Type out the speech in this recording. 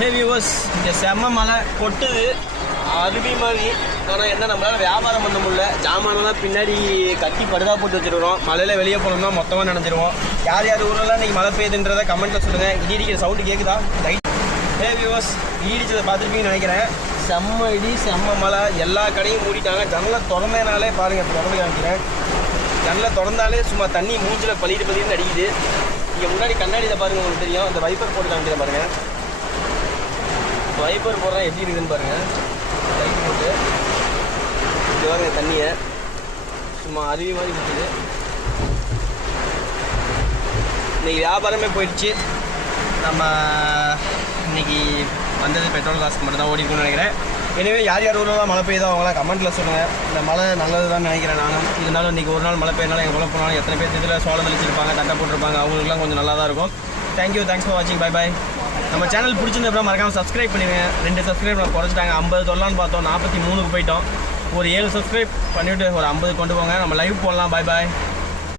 ஹே viewers, இங்கே செம்ம மழை கொட்டுது அருவி மாதிரி. ஆனால் என்ன நம்மளால் வியாபாரம் பண்ண முடியல. ஜாமானெல்லாம் பின்னாடி கட்டி படுதா போட்டு வச்சுருக்கிறோம். மழையில் வெளியே போனோம்னா மொத்தமாக நினைச்சிருவோம். யார் யார் ஊரெல்லாம் இன்றைக்கி மழை பெய்யுதுன்றதை கமெண்ட்டில் சொல்லுங்கள். இடி இடிக்கிற சவுண்டு கேட்குதா? லைட். ஹே வியூவர்ஸ், இடி இடிச்சதை பார்த்துருப்பீங்கன்னு நினைக்கிறேன். செம்ம இடி செம்ம மழை. எல்லா கடையும் மூடிட்டாங்க. ஜன்னலை திறந்தேனாலே பாருங்கள், இப்போ திறந்து காமிக்கிறேன். ஜன்னலை திறந்தாலே சும்மா தண்ணி மூஞ்சில் பளின்னு அடிக்குது. இங்கே முன்னாடி கண்ணாடியில் பாருங்கள், உங்களுக்கு தெரியும். அந்த வைப்பர் போட்டு காமிக்கிறேன் பாருங்கள். வைப்பர் போடுறேன் எப்படி இருக்குதுன்னு பாருங்கள். லைட் போட்டு இது பாருங்கள், தண்ணியை சும்மா அருவி மாதிரி கொடுக்குது. இன்றைக்கி வியாபாரமே போயிடுச்சு. நம்ம இன்றைக்கி வந்தது பெட்ரோல் காசுக்கு மட்டும் தான் ஓடிக்கணும்னு நினைக்கிறேன். எனவே யார் யார் ஊரெல்லாம் மழை பெய்யுதோ அவங்களாம் கமெண்ட்டில் சொல்லுங்கள். இந்த மழை நல்லது தான் நினைக்கிறேன் நானும். இருந்தாலும் இன்றைக்கி ஒரு நாள் மழை பெய்யனாலும் எங்கள் குழப்பம் போனாலும் எத்தனை பேர் இதில் சோளம் தெளிச்சிருப்பாங்க, தட்டை போட்டிருப்பாங்க. அவங்களுக்குலாம் கொஞ்சம் நல்லா தான் இருக்கும். தேங்க்ஸ் ஃபார் வாட்சிங். Bye bye. நம்ம சேனல் பிடிச்சிருந்தப்பறம் மறக்காமல் சப்ஸ்கிரைப் பண்ணிடுங்க. 2 சப்ஸ்கிரைப் நான் குறைச்சிட்டாங்க. 50 தொல்லான்னு பார்த்தோம், 43க்கு போயிட்டோம். ஒரு 7 சப்ஸ்கிரைப் பண்ணிவிட்டு ஒரு 50 கொண்டு போங்க. நம்ம லைவ் போடலாம். பாய் பாய்.